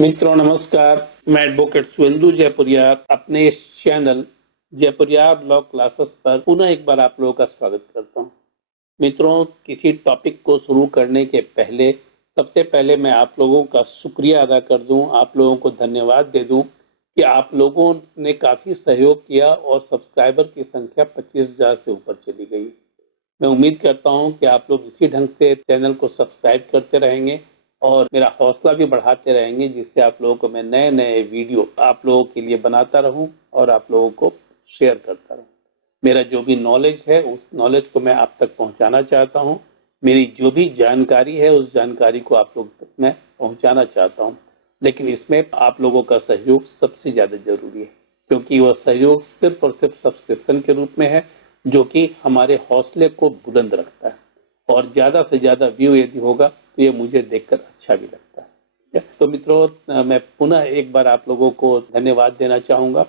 मित्रों नमस्कार। मैं एडवोकेट सुवेंदु जयपुरिया अपने इस चैनल जयपुरिया लॉ क्लासेस पर पुनः एक बार आप लोगों का स्वागत करता हूं। मित्रों, किसी टॉपिक को शुरू करने के पहले सबसे पहले मैं आप लोगों का शुक्रिया अदा कर दूं, आप लोगों को धन्यवाद दे दूं कि आप लोगों ने काफ़ी सहयोग किया और सब्सक्राइबर की संख्या 25,000 से ऊपर चली गई। मैं उम्मीद करता हूं कि आप लोग इसी ढंग से चैनल को सब्सक्राइब करते रहेंगे और मेरा हौसला भी बढ़ाते रहेंगे, जिससे आप लोगों को मैं नए नए वीडियो आप लोगों के लिए बनाता रहूं और आप लोगों को शेयर करता रहूं। मेरा जो भी नॉलेज है उस नॉलेज को मैं आप तक पहुंचाना चाहता हूं। मेरी जो भी जानकारी है उस जानकारी को आप लोग तक मैं पहुंचाना चाहता हूं, लेकिन इसमें आप लोगों का सहयोग सबसे ज़्यादा जरूरी है, क्योंकि वह सहयोग सिर्फ और सिर्फ सब्सक्रिप्शन के रूप में है, जो कि हमारे हौसले को बुलंद रखता है। और ज़्यादा से ज़्यादा व्यू यदि होगा तो ये मुझे देखकर अच्छा भी लगता है। तो मित्रों, मैं पुनः एक बार आप लोगों को धन्यवाद देना चाहूँगा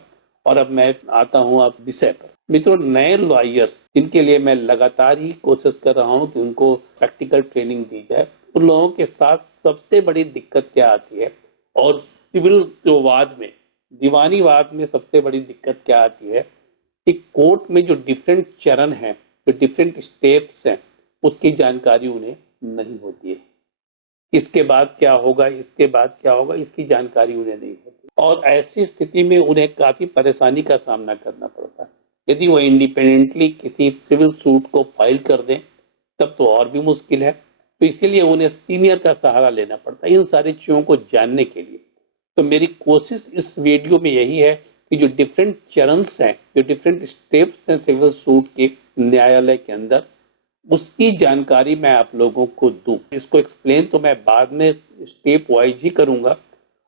और अब मैं आता हूँ आप विषय पर। मित्रों, नए लॉयर्स जिनके लिए मैं लगातार ही कोशिश कर रहा हूँ कि उनको प्रैक्टिकल ट्रेनिंग दी जाए, उन लोगों के साथ सबसे बड़ी दिक्कत क्या आती है और सिविल जो वाद में, दीवानी वाद में सबसे बड़ी दिक्कत क्या आती है कि कोर्ट में जो डिफरेंट चरण हैं, जो डिफरेंट स्टेप्स हैं, उसकी जानकारी उन्हें नहीं होती है। इसके बाद क्या होगा, इसके बाद क्या होगा, इसकी जानकारी उन्हें नहीं होती और ऐसी स्थिति में उन्हें काफ़ी परेशानी का सामना करना पड़ता है। यदि वो इंडिपेंडेंटली किसी सिविल सूट को फाइल कर दें तब तो और भी मुश्किल है। तो इसीलिए उन्हें सीनियर का सहारा लेना पड़ता है इन सारी चीज़ों को जानने के लिए। तो मेरी कोशिश इस वीडियो में यही है कि जो डिफरेंट चरणस हैं, जो डिफरेंट स्टेप्स हैं सिविल सूट के न्यायालय के अंदर, उसकी जानकारी मैं आप लोगों को दूं। इसको एक्सप्लेन तो मैं बाद में स्टेप वाइज ही करूंगा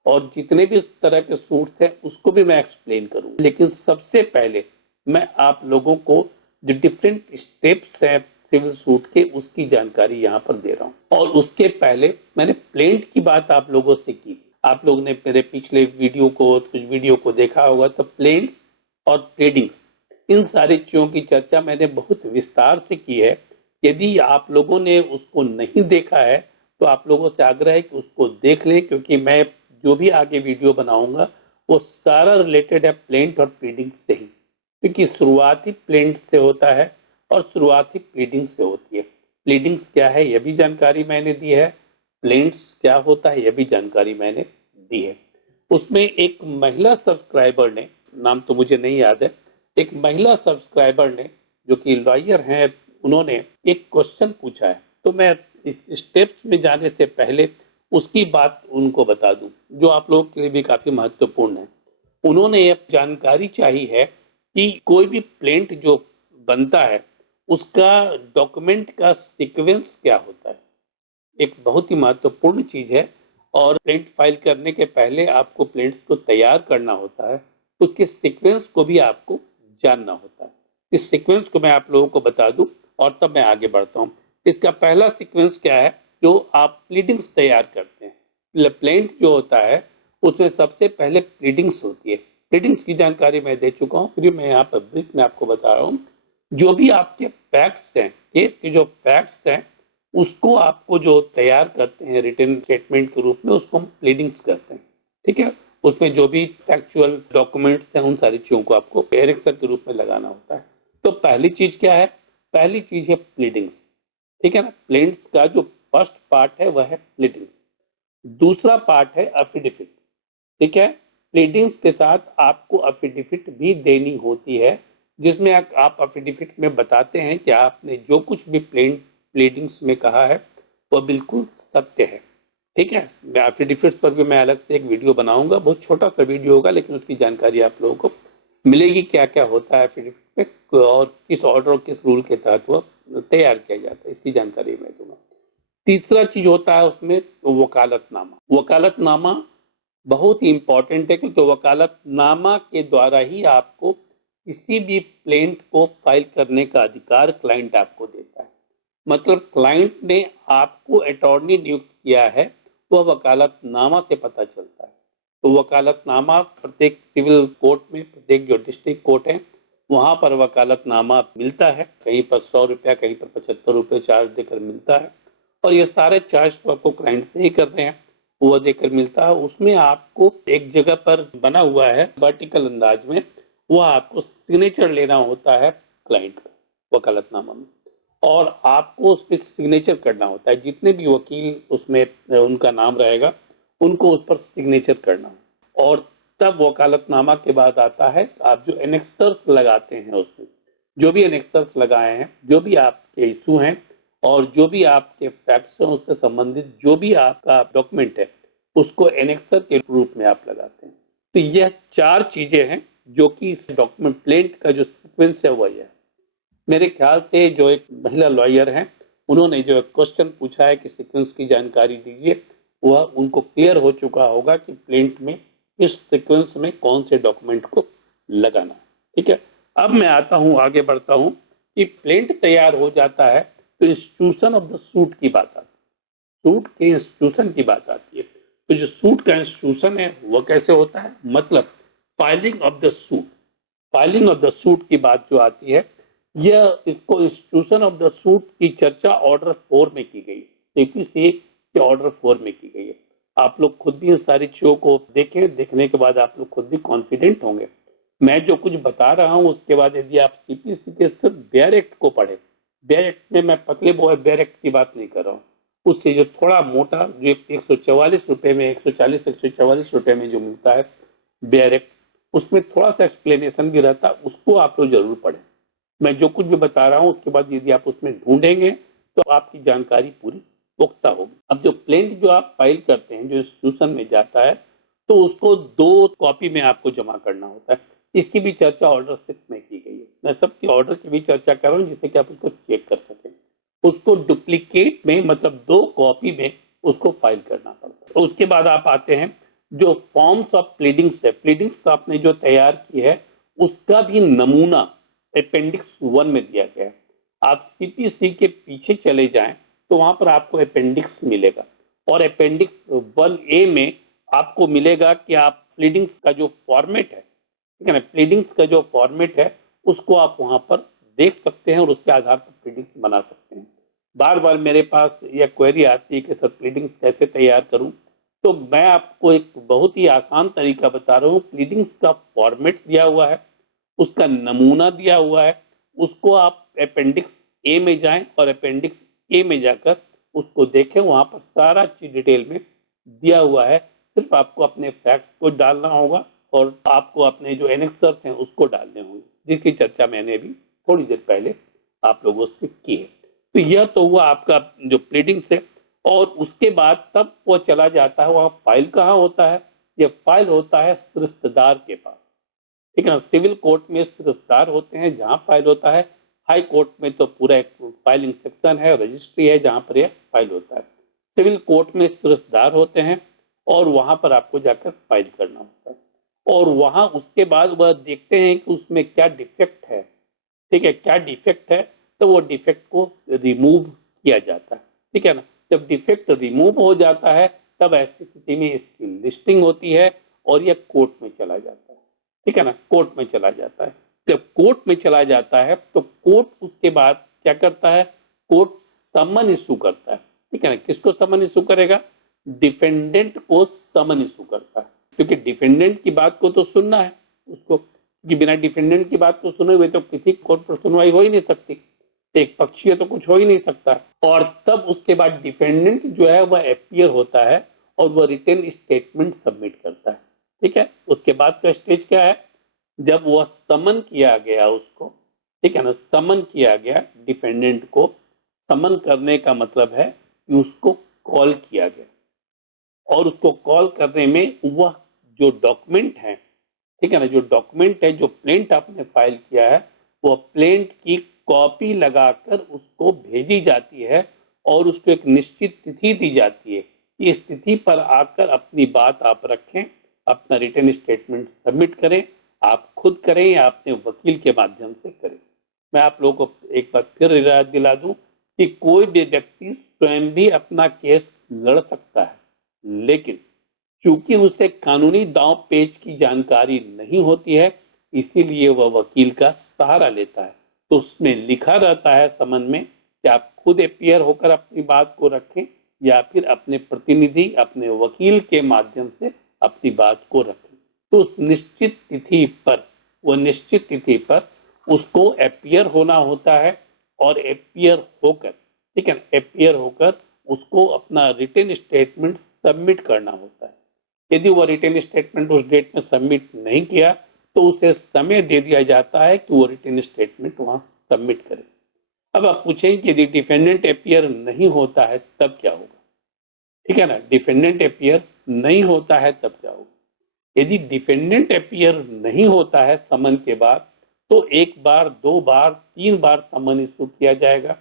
और जितने भी इस तरह के सूट्स हैं उसको भी मैं एक्सप्लेन करूंगा, लेकिन सबसे पहले मैं आप लोगों को जो डिफरेंट स्टेप्स हैं सिविल सूट के उसकी जानकारी यहाँ पर दे रहा हूँ। और उसके पहले मैंने प्लेंट की बात आप लोगों से की। आप लोग ने मेरे पिछले वीडियो को, कुछ वीडियो को देखा होगा, तो प्लेंट्स और प्लेडिंग्स, इन सारी चीज़ों की चर्चा मैंने बहुत विस्तार से की है। यदि आप लोगों ने उसको नहीं देखा है तो आप लोगों से आग्रह है कि उसको देख लें, क्योंकि मैं जो भी आगे वीडियो बनाऊंगा वो सारा रिलेटेड है प्लेंट और प्लीडिंग से ही, क्योंकि शुरुआती प्लेंट से होता है और शुरुआती प्लीडिंग से होती है। प्लीडिंग्स क्या है यह भी जानकारी मैंने दी है, प्लेंट्स क्या होता है यह भी जानकारी मैंने दी है। उसमें एक महिला सब्सक्राइबर ने, नाम तो मुझे नहीं याद है, एक महिला सब्सक्राइबर ने जो कि लॉयर हैं, उन्होंने एक क्वेश्चन पूछा है। तो मैं इस स्टेप्स में जाने से पहले उसकी बात उनको बता दूं, जो आप लोगों के लिए भी काफी महत्वपूर्ण है। उन्होंने ये जानकारी चाहिए है कि कोई भी प्लेंट जो बनता है उसका डॉक्यूमेंट का सीक्वेंस क्या होता है। एक बहुत ही महत्वपूर्ण चीज है और प्लेंट फाइल करने के पहले आपको प्लेंट्स को तैयार करना होता है, उसके सीक्वेंस को भी आपको जानना होता है। इस सीक्वेंस को मैं आप लोगों को बता दूं और तब मैं आगे बढ़ता हूं। इसका पहला सीक्वेंस क्या है, जो आप प्लीडिंग्स तैयार करते हैं। प्लेंट जो होता है उसमें सबसे पहले प्लीडिंग्स होती है। प्लीडिंग्स की जानकारी मैं दे चुका हूँ, फिर मैं यहाँ पर ब्रीफ में आपको बता रहा हूँ। जो भी आपके फैक्ट्स हैं, केस के जो फैक्ट्स हैं, उसको आपको जो तैयार करते हैं रिटन स्टेटमेंट के रूप में, उसको हम प्लीडिंग्स करते हैं। ठीक है, उसमें जो भी फैक्चुअल डॉक्यूमेंट्स हैं उन सारी चीज़ों को आपको एरेक्टर के रूप में लगाना होता है। तो पहली चीज क्या है, पहली चीज है प्लीडिंग्स। ठीक है ना, प्लेंट्स का जो फर्स्ट पार्ट है वह है प्लीडिंग्स। दूसरा पार्ट है एफिडेविट। ठीक है, प्लीडिंग्स के साथ आपको एफिडेविट भी देनी होती है, जिसमें आप एफिडेविट में बताते हैं कि आपने जो कुछ भी प्लीडिंग्स में कहा है वह बिल्कुल सत्य है। ठीक है, एफिडेविट्स पर भी मैं अलग से एक वीडियो बनाऊंगा, बहुत छोटा सा वीडियो होगा, लेकिन उसकी जानकारी आप लोगों को मिलेगी, क्या क्या होता है एफिडेविट में और किस ऑर्डर और किस रूल के तहत वह तैयार किया जाता है, इसकी जानकारी मैं दूंगा। तीसरा चीज होता है उसमें तो वकालतनामा। वकालतनामा बहुत ही इंपॉर्टेंट है, क्योंकि वकालतनामा के द्वारा ही आपको किसी भी प्लेंट को फाइल करने का अधिकार क्लाइंट आपको देता है। मतलब क्लाइंट ने आपको अटॉर्नी नियुक्त किया है, वह वकालतनामा से पता चलता है। तो वकालतनामा प्रत्येक सिविल कोर्ट में, प्रत्येक जो डिस्ट्रिक्ट कोर्ट है वहां पर वकालतनामा मिलता है। कहीं पर 100 रुपया, कहीं पर 75 रुपये चार्ज देकर मिलता है, और ये सारे चार्ज तो आपको क्लाइंट से ही कर रहे हैं। वो देकर मिलता है। उसमें आपको एक जगह पर बना हुआ है वर्टिकल अंदाज में, वो आपको सिग्नेचर लेना होता है क्लाइंट का वकालतनामा में, और आपको उस पर सिग्नेचर करना होता है। जितने भी वकील उसमें उनका नाम रहेगा उनको उस पर सिग्नेचर करना, और तब वकालतनामा के बाद आता है आप जो एनेक्सर्स लगाते हैं उसमें, जो भी एनेक्सर्स लगाए हैं, जो भी आपके इशू हैं और जो भी आपके फैक्ट्स हैं उससे संबंधित जो भी आपका डॉक्यूमेंट है उसको एनेक्सर के रूप में आप लगाते हैं। तो यह 4 चीजें हैं जो कि इस डॉक्यूमेंट प्लेंट का जो सीक्वेंस है वही है। मेरे ख्याल से जो एक महिला लॉयर हैं उन्होंने जो क्वेश्चन पूछा है कि सीक्वेंस की जानकारी दीजिए, वह उनको क्लियर हो चुका होगा कि प्लेंट में इस सीक्वेंस में कौन से डॉक्यूमेंट को लगाना। ठीक है, अब मैं आता हूं, आगे बढ़ता हूं कि प्लेंट तैयार हो जाता है तो इंस्टीट्यूशन ऑफ द सूट की बात आती है, सूट के इंस्टीट्यूशन की बात आती है। तो जो सूट का इंस्टीट्यूशन है वह कैसे होता है, मतलब filing of the suit, filing of the suit की बात जो आती है, यह इसको इंस्टीट्यूशन ऑफ द सूट की चर्चा ऑर्डर 4 में की गई, सीपीसी के ऑर्डर 4 में की गई है। आप लोग खुद भी इन सारी चीजों को देखें, देखने के बाद आप लोग खुद भी कॉन्फिडेंट होंगे। मैं जो कुछ बता रहा हूं उसके बाद यदि आप सीपीसी के सिर्फ बेयर एक्ट को पढ़े, बेयर एक्ट में मैं पतले बेयर एक्ट की बात नहीं कर रहा हूँ, उससे जो थोड़ा मोटा जो 144 रुपए में 144 रुपए में जो मिलता है बेयर एक्ट, उसमें थोड़ा सा एक्सप्लेनेशन भी रहता है, उसको आप लोग जरूर पढ़ें। मैं जो कुछ भी बता रहा हूं उसके बाद यदि आप उसमें ढूंढेंगे तो आपकी जानकारी पूरी पुख्ता होगी। अब जो प्लेंट जो आप फाइल करते हैं जो इंस्टीट्यूशन में जाता है तो उसको 2 कॉपी में आपको जमा करना होता है। इसकी भी चर्चा ऑर्डर 6 में की गई है। मैं सबकी ऑर्डर की भी चर्चा कर रहा हूँ जिससे कि आप उसको चेक कर सकें। उसको डुप्लीकेट में मतलब 2 कॉपी में उसको फाइल करना पड़ता है। उसके बाद आप आते हैं जो फॉर्म्स ऑफ प्लीडिंग्स है, प्लीडिंग्स आपने जो तैयार की है उसका भी नमूना अपेंडिक्स 1 में दिया गया है। आप सीपीसी के पीछे चले जाएं तो वहां पर आपको अपेंडिक्स मिलेगा, और अपेंडिक्स 1A में आपको मिलेगा कि आप प्लीडिंग्स का जो फॉर्मेट है, ठीक है ना, प्लीडिंग्स का जो फॉर्मेट है उसको आप वहां पर देख सकते हैं और उसके आधार पर प्लीडिंग्स बना सकते हैं। बार बार मेरे पास यह क्वेरी आती है कि सर प्लीडिंग्स कैसे तैयार करूं, तो मैं आपको एक बहुत ही आसान तरीका बता रहा हूँ। प्लीडिंग्स का फॉर्मेट दिया हुआ है, उसका नमूना दिया हुआ है, उसको आप अपेंडिक्स ए में जाएं और अपेंडिक्स ए में जाकर उसको देखें, वहां पर सारा चीज डिटेल में दिया हुआ है। सिर्फ आपको अपने फैक्ट्स को डालना होगा और आपको अपने जो एनेक्सर्स हैं उसको डालने होंगे, जिसकी चर्चा मैंने भी थोड़ी देर पहले आप लोगों से की है। तो यह तो हुआ आपका जो प्लीडिंग्स है, और उसके बाद तब वो चला जाता है, वहां फाइल कहाँ होता है, यह फाइल होता है रिश्तेदार के पास, ठीक है ना। सिविल कोर्ट में रिश्तेदार होते हैं जहां फाइल होता है, हाई कोर्ट में तो पूरा एक फाइलिंग सेक्शन है, रजिस्ट्री है जहां पर यह फाइल होता है। सिविल कोर्ट में रिश्तेदार होते हैं और वहां पर आपको जाकर फाइल करना होता है, और वहां उसके बाद वह देखते हैं कि उसमें क्या डिफेक्ट है, ठीक है, क्या डिफेक्ट है, तो वो डिफेक्ट को रिमूव किया जाता है, ठीक है ना। जब डिफेक्ट रिमूव हो जाता है तब ऐसी स्थिति में इसकी लिस्टिंग होती है और यह कोर्ट में चला जाता है, ठीक है ना, कोर्ट में चला जाता है। जब कोर्ट में चला जाता है तो कोर्ट उसके बाद क्या करता है, कोर्ट समन इशू करता है, ठीक है ना। किसको समन इशू करेगा, डिफेंडेंट को समन इशू करता है, क्योंकि डिफेंडेंट की बात को तो सुनना है उसको, कि बिना डिफेंडेंट की बात को सुने हुए तो किसी कोर्ट पर सुनवाई हो ही नहीं सकती, एक पक्षीय तो कुछ हो ही नहीं सकता। और तब उसके बाद डिफेंडेंट जो है वह अपीयर होता है और वह रिटन स्टेटमेंट सबमिट करता है, ठीक है। उसके बाद का स्टेज क्या है, जब वह समन किया गया उसको, ठीक है ना, समन किया गया डिफेंडेंट को, समन करने का मतलब है कि उसको कॉल किया गया, और उसको कॉल करने में वह जो डॉक्यूमेंट है, ठीक है ना, जो डॉक्यूमेंट है, जो प्लेंट आपने फाइल किया है, वो प्लेंट की कॉपी लगाकर उसको भेजी जाती है और उसको एक निश्चित तिथि दी जाती है कि इस तिथि पर आकर अपनी बात आप रखें, अपना रिटन स्टेटमेंट सबमिट करें, आप खुद करें या अपने वकील के माध्यम से करें। मैं आप लोगों को एक बार फिर याद दिला दूं कि कोई भी व्यक्ति स्वयं भी अपना केस लड़ सकता है, लेकिन चूंकि उसे कानूनी दांव पेच की जानकारी नहीं होती है इसीलिए वह वकील का सहारा लेता है। तो उसमें लिखा रहता है समन में कि आप खुद अपीयर होकर अपनी बात को रखें या फिर अपने प्रतिनिधि, अपने वकील के माध्यम से अपनी बात को रखें। तो उस निश्चित तिथि पर, वो निश्चित तिथि पर उसको अपीयर होना होता है और अपीयर होकर, ठीक है, अपीयर होकर उसको अपना रिटन स्टेटमेंट सबमिट करना होता है। यदि वो रिटन स्टेटमेंट उस डेट में सबमिट नहीं किया तो उसे समय दे दिया जाता है कि वो रिटन स्टेटमेंट वहां सबमिट करे। अब आप पूछें कि यदि डिफेंडेंट अपीयर नहीं होता है तब क्या होगा, ठीक है ना। डिफेंडेंट अपीयर नहीं होता है तब क्या होगा। यदि डिफेंडेंट अपीयर नहीं होता है समन के बाद तो एक बार, दो बार, तीन बार समन इशू किया जाएगा,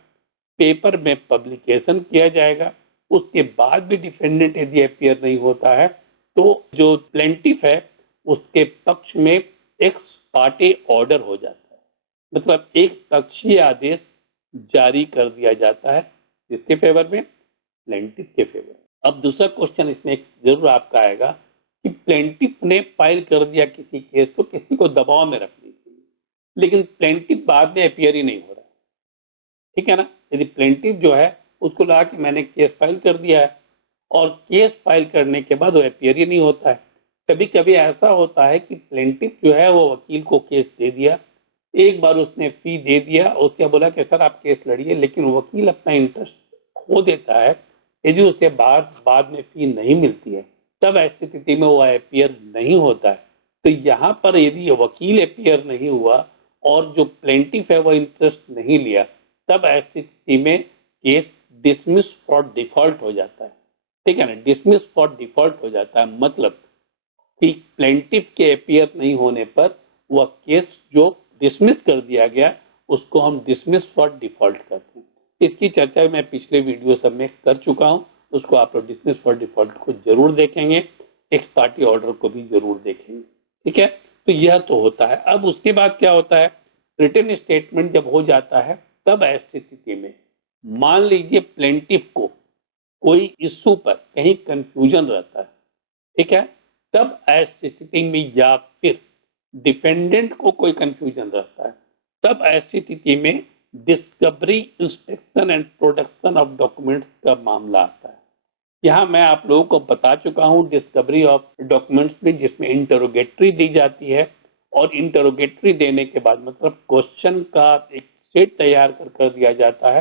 पेपर में पब्लिकेशन किया जाएगा। उसके बाद भी डिफेंडेंट यदि अपीयर नहीं होता है तो जो प्लेंटिफ है उसके पक्ष में एक्स पार्टे ऑर्डर हो जाता है, मतलब एक पक्षीय आदेश जारी कर दिया जाता है। किसके फेवर में? प्लेंटिफ के फेवर। अब दूसरा क्वेश्चन इसमें जरूर आपका आएगा कि प्लेंटिफ ने फाइल कर दिया किसी केस को, किसी को दबाव में रखने के लिए, लेकिन प्लेंटिफ बाद में अपीयर ही नहीं हो रहा, ठीक है ना। यदि प्लेंटिफ जो है उसको लगा कि मैंने केस फाइल कर दिया है और केस फाइल करने के बाद वो अपीयर ही नहीं होता है। कभी कभी ऐसा होता है कि प्लेंटिफ जो है वो वकील को केस दे दिया, एक बार उसने फी दे दिया, उसने बोला कि सर आप केस लड़िए, लेकिन वकील अपना इंटरेस्ट खो देता है। यदि उसे बाद में फी नहीं मिलती है तब ऐसी स्थिति में वो अपीयर नहीं होता है। तो यहाँ पर यदि वकील अपीयर नहीं हुआ और जो प्लेंटिफ है वो इंटरेस्ट नहीं लिया तब ऐसी स्थिति में केस डिसमिस फॉर डिफॉल्ट हो जाता है, ठीक है ना। डिसमिस फॉर डिफॉल्ट हो जाता है मतलब कि प्लेंटिफ के अपीयर नहीं होने पर वह केस जो डिसमिस कर दिया गया उसको हम डिसमिस फॉर डिफॉल्ट करते हैं। इसकी चर्चा मैं पिछले वीडियो सब में कर चुका हूं, उसको आप लोग डिसमिस फॉर डिफॉल्ट को जरूर देखेंगे, एक्स पार्टी ऑर्डर को भी जरूर देखेंगे, ठीक है। तो यह तो होता है। अब उसके बाद क्या होता है, रिटन स्टेटमेंट जब हो जाता है तब ऐसी स्थिति में मान लीजिए प्लेंटिफ को कोई इश्यू पर कहीं कंफ्यूजन रहता है, ठीक है, तब ऐसी स्थिति में या फिर डिफेंडेंट को कोई कंफ्यूजन रहता है तब ऐसी स्थिति में discovery, inspection and production of documents का मामला आता है। यहाँ मैं आप लोगों को बता चुका हूँ डिस्कवरी ऑफ डॉक्यूमेंट्स में, जिसमें इंटरोगेटरी दी जाती है और इंटरोगेटरी देने के बाद मतलब क्वेश्चन का एक सेट तैयार कर दिया जाता है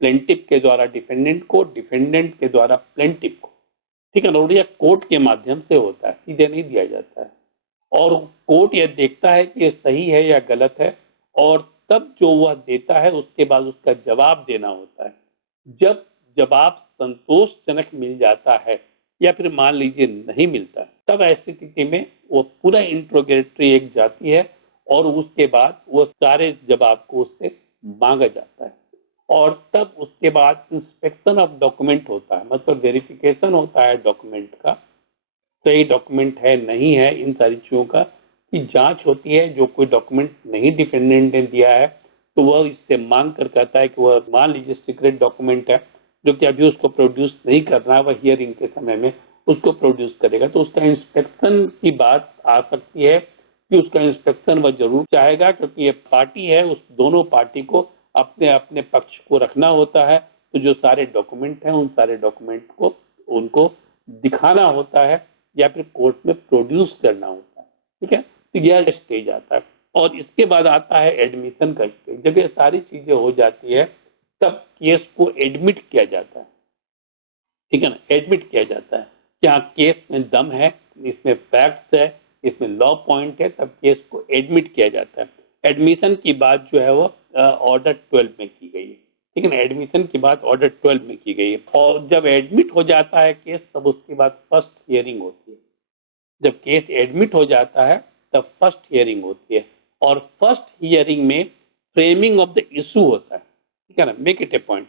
प्लेंटिफ के द्वारा डिफेंडेंट को, डिफेंडेंट के द्वारा प्लेंटिफ को, ठीक है ना। और यह कोर्ट के माध्यम से होता है, सीधे नहीं दिया जाता है। और कोर्ट यह देखता है कि ये सही है या गलत है और तब जो वह देता है उसके बाद उसका जवाब देना होता है। जब जवाब संतोषजनक मिल जाता है या फिर मान लीजिए नहीं मिलता तब ऐसी स्थिति में वो पूरा इंट्रोगेटरी एक जाती है और उसके बाद वो सारे जवाब को उससे मांगा जाता है और तब उसके बाद इंस्पेक्शन ऑफ डॉक्यूमेंट होता है, मतलब वेरिफिकेशन होता है डॉक्यूमेंट का, सही डॉक्यूमेंट है नहीं है, इन सारी चीज़ों का की जांच होती है। जो कोई डॉक्यूमेंट नहीं डिफेंडेंट ने दिया है तो वह इससे मांग कर कहता है कि वह मान लीजिए सीक्रेट डॉक्यूमेंट है जो कि अभी उसको प्रोड्यूस नहीं करना है, वह हियरिंग के समय में उसको प्रोड्यूस करेगा, तो उसका इंस्पेक्शन की बात आ सकती है कि उसका इंस्पेक्शन वह जरूर चाहेगा क्योंकि ये पार्टी है, उस दोनों पार्टी को अपने अपने पक्ष को रखना होता है। तो जो सारे डॉक्यूमेंट हैं उन सारे डॉक्यूमेंट को उनको दिखाना होता है या फिर कोर्ट में प्रोड्यूस करना होता है, ठीक है। तो यह स्टेज आता है और इसके बाद आता है एडमिशन का स्टेज। जब ये सारी चीजें हो जाती है तब केस को एडमिट किया जाता है, ठीक है ना, एडमिट किया जाता है कि हाँ केस में दम है, इसमें फैक्ट्स है, इसमें लॉ पॉइंट है, तब केस को एडमिट किया जाता है। एडमिशन की बात जो है वो ऑर्डर 12 में की गई है, ठीक है ना। एडमिशन की बात ऑर्डर 12 में की गई है और जब एडमिट हो जाता है केस तब उसके बाद फर्स्ट हियरिंग होती है। जब केस एडमिट हो जाता है तब फर्स्ट हियरिंग होती है और फर्स्ट हियरिंग में फ्रेमिंग ऑफ द इशू होता है, ठीक है ना। Make it A point,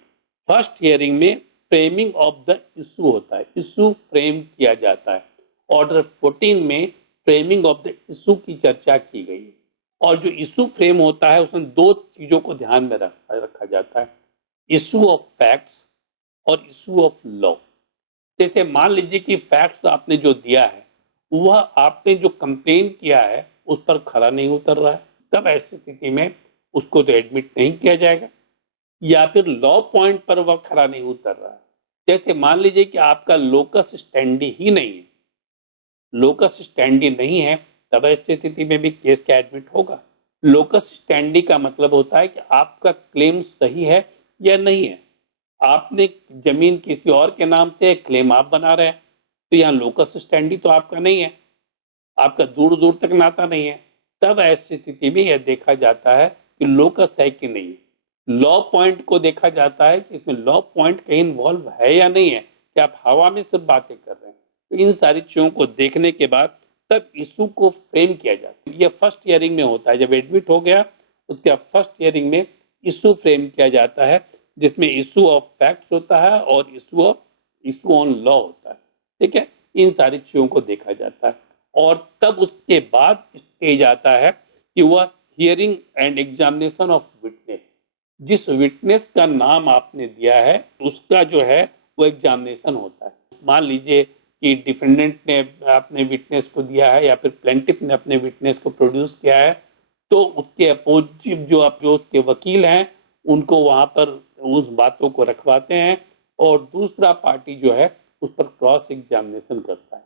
first hearing में फ्रेमिंग ऑफ द इशू होता है, इशू फ्रेम किया जाता है। ऑर्डर 14 में फ्रेमिंग ऑफ द इशू की चर्चा की गई है और जो इशू फ्रेम होता है उसमें दो चीजों को ध्यान में रखा जाता है, इशू ऑफ फैक्ट्स और इशू ऑफ लॉ। जैसे मान लीजिए कि फैक्ट्स आपने जो दिया है वह आपने जो कंप्लेन किया है उस पर खरा नहीं उतर रहा है, तब ऐसी स्थिति में उसको तो एडमिट नहीं किया जाएगा। या फिर लॉ पॉइंट पर वह खरा नहीं उतर रहा है, जैसे मान लीजिए कि आपका लोकस स्टैंडी ही नहीं है, लोकस स्टैंडी नहीं है, तब ऐसी स्थिति में भी केस क्या एडमिट होगा। लोकस स्टैंडी का मतलब होता है कि आपका क्लेम सही है या नहीं है। आपने जमीन किसी और के नाम से क्लेम आप बना रहे हैं, तो यहाँ लोकस स्टैंडी तो आपका नहीं है, आपका दूर दूर तक नाता नहीं है। तब ऐसी स्थिति में यह देखा जाता है कि लोकस है कि नहीं है। लॉ पॉइंट को देखा जाता है कि इसमें लॉ पॉइंट कहीं इन्वॉल्व है या नहीं है, कि आप हवा में सिर्फ बातें कर रहे हैं। तो इन सारी चीजों को देखने के बाद तब इशू को फ्रेम किया जाता है। यह फर्स्ट हियरिंग में होता है, जब एडमिट हो गया उसके बाद फर्स्ट हियरिंग में इशू फ्रेम किया जाता है, जिसमें इशू ऑफ फैक्ट्स होता है और इशू ऑन लॉ होता है। ठीक है, इन सारी चीजों को देखा जाता है और तब उसके बाद स्टेज आता है कि वह hearing and examination of witness. जिस विटनेस का नाम आपने दिया है उसका जो है वो एग्जामिनेशन होता है। मान लीजिए कि डिफेंडेंट ने अपने विटनेस को दिया है या फिर प्लेंटिफ ने अपने विटनेस को प्रोड्यूस किया है, तो उसके अपोजिट जो उसके वकील हैं उनको वहां पर उस बातों को रखवाते हैं और दूसरा पार्टी जो है उस पर क्रॉस एग्जामिनेशन करता है।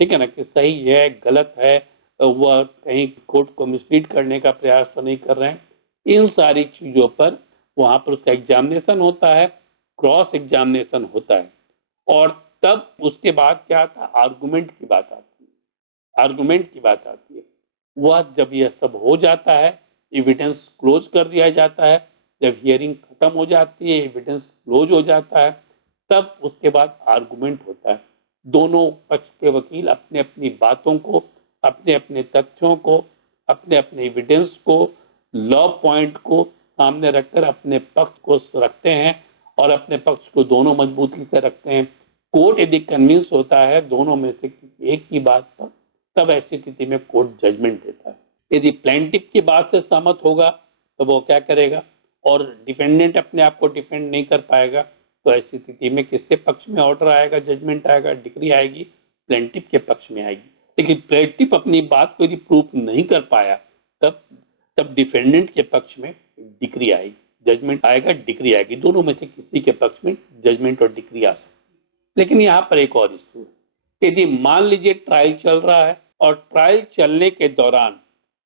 ठीक है ना, कि सही है गलत है, वह कहीं कोर्ट को मिसलीड करने का प्रयास तो नहीं कर रहे हैं। इन सारी चीजों पर वहां पर उसका एग्जामिनेशन होता है, क्रॉस एग्जामिनेशन होता है और तब उसके बाद क्या आता है, आर्गुमेंट की बात आती है। आर्गुमेंट की बात आती है, वह जब यह सब हो जाता है, एविडेंस क्लोज कर दिया जाता है, जब हियरिंग खत्म हो जाती है, एविडेंस क्लोज हो जाता है, तब उसके बाद आर्गुमेंट होता है। दोनों पक्ष के वकील अपने अपनी बातों को, अपने अपने तथ्यों को, अपने अपने एविडेंस को, लॉ पॉइंट को सामने रखकर अपने पक्ष को रखते हैं और अपने पक्ष को दोनों मजबूती से रखते हैं। कोर्ट यदि कन्विंस होता है दोनों में से किसी एक की बात पर, तब ऐसी स्थिति में कोर्ट जजमेंट देता है। यदि प्लेंटिफ की बात से सहमत होगा तो वो क्या करेगा और डिफेंडेंट अपने आप को डिफेंड नहीं कर पाएगा, तो ऐसी स्थिति में किसके पक्ष में ऑर्डर आएगा, जजमेंट आएगा, डिक्री आएगी, प्लेंटिफ के पक्ष में आएगी। लेकिन प्लेंटिफ अपनी बात को यदि प्रूफ नहीं कर पाया तब डिफेंडेंट के पक्ष में डिक्री आएगी, जजमेंट आएगा, डिक्री आएगी। दोनों में से किसी के पक्ष में जजमेंट और डिक्री आ सकती है। लेकिन यहाँ पर एक और इशू है, यदि मान लीजिए ट्रायल चल रहा है और ट्रायल चलने के दौरान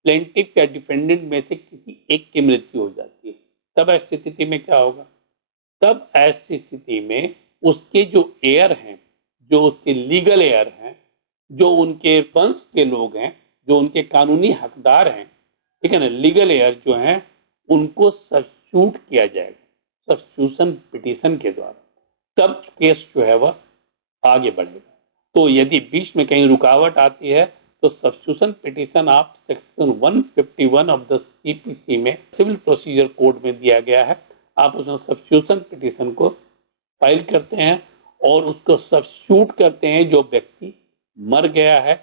प्लेंटिफ या डिफेंडेंट में से किसी एक की मृत्यु हो जाती है, तब ऐसी स्थिति में क्या होगा। तब ऐसी स्थिति में उसके जो एयर हैं, जो उसके लीगल एयर हैं, जो उनके वंश के लोग हैं, जो उनके कानूनी हकदार हैं, ठीक है ना, लीगल एयर जो हैं, उनको सब्स्टिट्यूट किया जाएगा सब्स्टिट्यूशन पिटीशन के द्वारा। तब केस जो है वह आगे बढ़ेगा। तो यदि बीच में कहीं रुकावट आती है तो सब्स्टिट्यूशन पिटीशन आप सेक्शन 151 ऑफ द सीपीसी में, सिविल प्रोसीजर कोड में दिया गया है। आप उसमें सब्स्टिट्यूशन पिटीशन को फाइल करते हैं और उसको सब्स्टिट्यूट करते हैं। जो व्यक्ति मर गया है,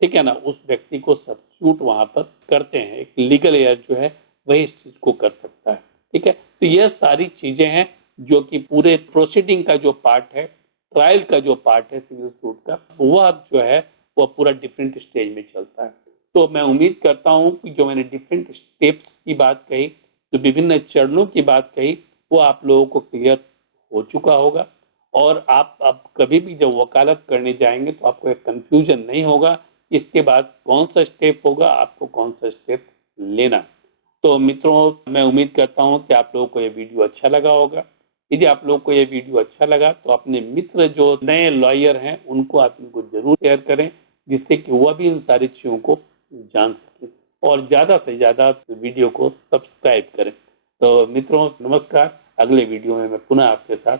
ठीक है ना, उस व्यक्ति को सब्स्टिट्यूट वहां पर करते हैं। एक लीगल एयर जो है वही इस चीज को कर सकता है। ठीक है, तो यह सारी चीजें हैं जो कि पूरे प्रोसीडिंग का जो पार्ट है, ट्रायल का जो पार्ट है सिविल सूट का, वह जो है वह पूरा डिफरेंट स्टेज में चलता है। तो मैं उम्मीद करता हूं कि जो मैंने डिफरेंट स्टेप्स की बात कही, जो विभिन्न चरणों की बात कही, वो आप लोगों को क्लियर हो चुका होगा और आप अब कभी भी जब वकालत करने जाएंगे तो आपको एक कंफ्यूजन नहीं होगा इसके बाद कौन सा स्टेप होगा, आपको कौन सा स्टेप लेना। तो मित्रों, मैं उम्मीद करता हूं कि आप लोगों को ये वीडियो अच्छा लगा होगा। यदि आप लोगों को ये वीडियो अच्छा लगा तो अपने मित्र जो नए लॉयर हैं उनको आप इनको जरूर शेयर करें, जिससे कि वह भी इन सारी चीजों को जान सके और ज्यादा से ज्यादा वीडियो को सब्सक्राइब करें। तो मित्रों नमस्कार, अगले वीडियो में मैं पुनः आपके साथ